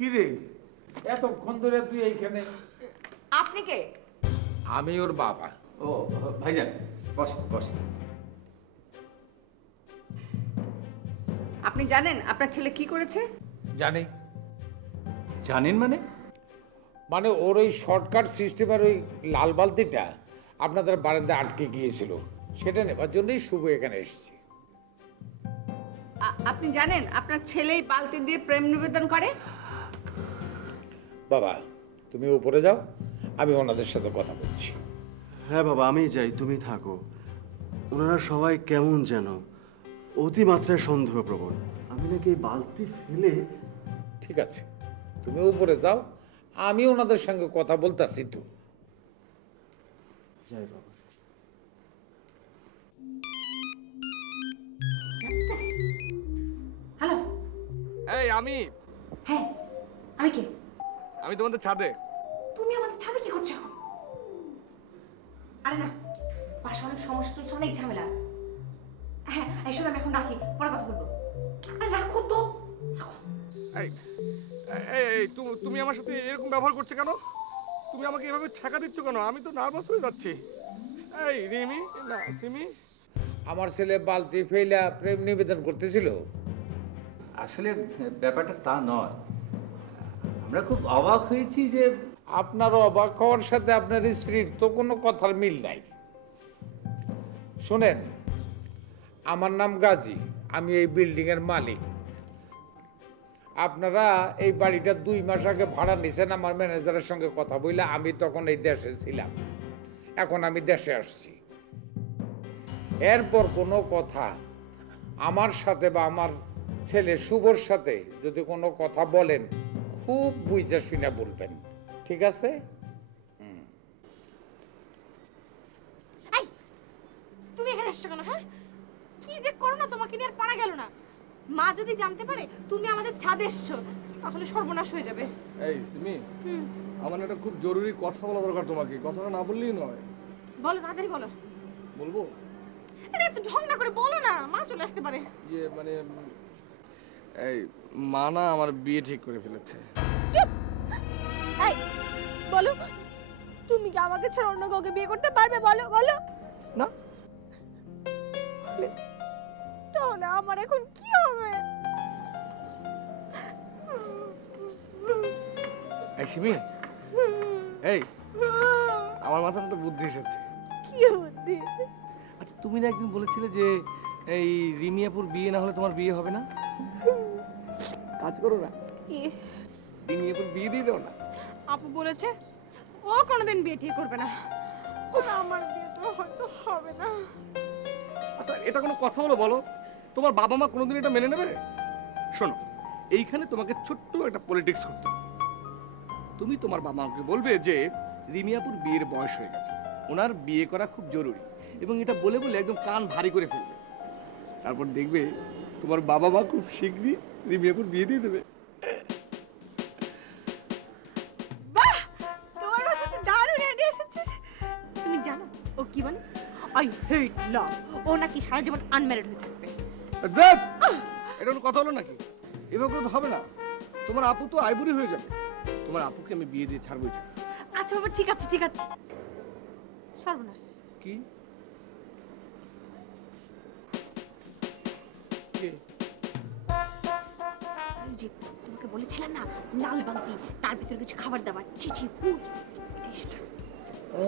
কি রে, এতক্ষণ ধরে তুই এইখানে? আপনি কে? আমি ওর বাবা। ও ভাইজান, বস বস। আপনি জানেন আপনার ছেলে কি করেছে? জানি। জানেন মানে? মানে ওর ওই শর্টকাট সিস্টেমের ওই লাল বালতিটা আপনাদের বারান্দায় আটকে গিয়েছিল, সেটা নেবার জন্যই শুভ এখানে এসেছি। আপনি জানেন আপনার ছেলে এই বালতি দিয়ে প্রেম নিবেদন করে? বাবা, তুমি উপরে যাও, আমি ওনাদের সাথে কথা বলছি। হ্যাঁ বাবা, আমি যাই, তুমি থাকো। ওনারা সবাই কেমন যেন অতিমাত্রায় সন্দেহপ্রবণ। আমি নাকি এই বালতি ফেলে। ঠিক আছে, তুমি উপরে যাও, আমি ওনাদের সঙ্গে কথা বলতেছি। তো যাই বাবা। হ্যালো। এই আমি হ্যাঁ, আমি কে? আমি তোমাদের ছাদে। তুমি আমাদের ছাদে কি করছো এখন? আরে না, পাশে অনেক সমস্যা চলছে, অনেক ঝামেলা। হ্যাঁ এসব আমি এখন রাখি, পরে কথা বলবো। আরে রাখো তো, রাখো। এই এই এই, তুমি আমার সাথে এরকম ব্যবহার করছো কেন? তুমি আমাকে এভাবে ছ্যাঁকা দিচ্ছ কেন? আমি তো নার্ভাস হয়ে যাচ্ছি। এই রিমি, না সিমি। আমার ছেলে বালতি ফেলা প্রেম নিবেদন করতেছিল। আসলে ব্যাপারটা তা নয়, আমরা খুব অবাক হয়েছি যে আপনার অবাক হওয়ার সাথে আপনার স্ত্রীর তো কোনো কথার মিল নাই। শোনেন, আমার নাম গাজী, আমি এই বিল্ডিংয়ের মালিক। আপনারা এই বাড়িটা 2 মাস আগে ভাড়া নিছেন আমার ম্যানেজারের সঙ্গে কথা বলে। আমি তখন এই দেশে ছিলাম, এখন আমি দেশে আসছি। এরপর কোনো কথা আমার সাথে বা আমার ছেলে শুভর সাথে যদি কোনো কথা বলেন, খুব বুঝে শুনে বলবেন, ঠিক আছে? এই তুমি এখানে এসছো কেন? হ্যাঁ, কি যে করো না, তোমাকে নিয়ে আর পারা গেল না। মা যদি জানতে পারে তুমি আমাদের ছাদে এসছো, তাহলে সর্বনাশ হয়ে যাবে। এই সিমি, আমার একটা খুব জরুরি কথা বলা দরকার তোমাকে। কথাটা না বললেই নয়। বলো, তাড়াতাড়ি বলো। বলবো? আরে এত ঢং না করে বলো না, মা চলে আসতে পারে। ইয়ে মানে এই মা না আমার বিয়ে ঠিক করে ফেলেছে। চুপ! এই বলো, তুমি কি আমাকে ছাড়া অন্য কাউকে বিয়ে করতে পারবে? বলো বলো। না। তাহলে আমার এখন কি হবে? এই সিমি, এই আমার মাথায় একটা বুদ্ধি এসেছে। কি বুদ্ধি? আচ্ছা, তুমি না একদিন বলেছিলে যে এই রিমিয়াপুর বিয়ে না হলে তোমার বিয়ে হবে না? কাজ করো না, কি? রিমিয়াপুর বিয়ে দিয়ে দাও না। আপু বলেছে ও কোনোদিন বিয়ে ঠিক করবে না। আর আমার বিয়ে তো হয়তো হবে না। আচ্ছা, এটা কোনো কথা হলো বলো? তোমার বাবা মা কোনোদিন এটা মেনে নেবে? শোনো, এইখানে তোমাকে ছোট্ট একটা পলিটিক্স করতে হবে। তুমি তোমার বাবা মাকে বলবে যে রিমিয়াপুর বিয়ের বয়স হয়ে গেছে, ওনার বিয়ে করা খুব জরুরি, এবং এটা বলে বলে একদম কান ভারী করে ফেলবে। তারপর দেখবে তোমার বাবা মা খুব শীঘ্রই রিমিয়াপুর বিয়ে দিয়ে দেবে। বাহ, তোমার মাথায় তো দারুণ আইডিয়া এসেছে। তুমি জানো ও কি বলে? আই হেট লাভ। ও নাকি সারা জীবন আনম্যারিড হয়ে থাকবে। দেখ, এটা কোনো কথা হলো নাকি? এভাবে করে তো হবে না। তোমার আপু তো আইবুড়ি হয়ে যাবে। তোমার আপুকে আমি বিয়ে দিয়ে ছাড়বই ছাড়। আচ্ছা বাবা, ঠিক আছে ঠিক আছে। সর্বনাশ। কি? জি, তোমাকে বলেছিলাম না, লাল বালতি, তার ভিতরে কিছু খাবার দাবার, চিঠি, ফুল, এটাই সেটা। ও